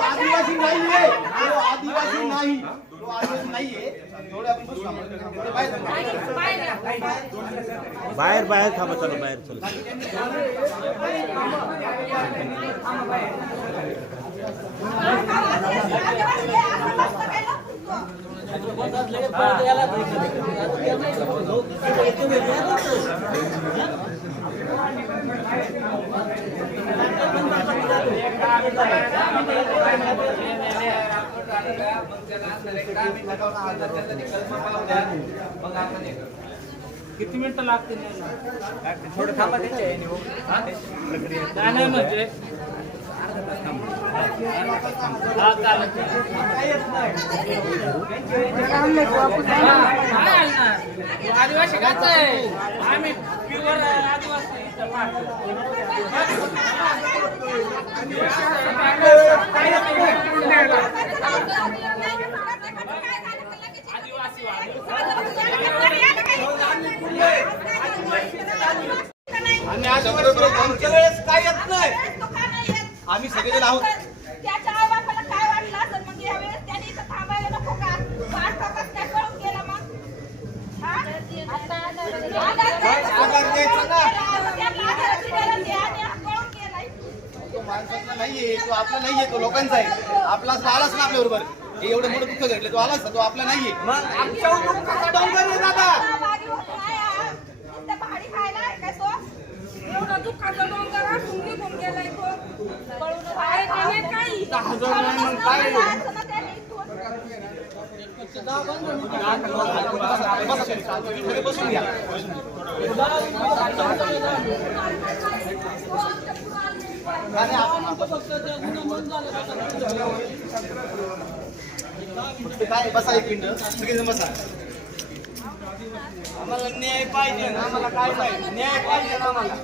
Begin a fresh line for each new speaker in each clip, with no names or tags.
आदिवासी नाहीये तो आदिवासी नाही तो आदिवासी नाहीये थोडं आपण बसू आपण. ते बाहेर.
बाहेर बाहेर थांबा चला बाहेर चला
आदिवासी आहे, असं नसतं काही नसतं.
किती मिनिटं लागतील यायला? थोडं थांबा काय नाही म्हणजे हा. हा? आदिवासी काच आहे आम्ही प्युअर आदिवासी आम्ही पाहतो.
आमच्या वेळेस काय येत नाही आम्ही सगळेजण आहोत तो आपला नाहीये तो लोकांचा आहे आपला असला आलाच ना आपल्या बरोबर हे एवढं मोठं दुःख घडलं तो आलाच ना तो आपला नाहीये मग आमच्या दुःखाचा डोंगर आहे दादा
नाही हा. काय दुःखाचा डोंगर असून काय
बसा एक मिनिट. सगळेजण बसा. आम्हाला न्याय पाहिजे ना, आम्हाला काय पाहिजे? न्याय पाहिजे ना आम्हाला.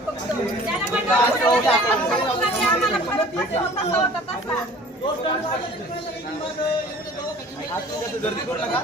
गर्दी करू नका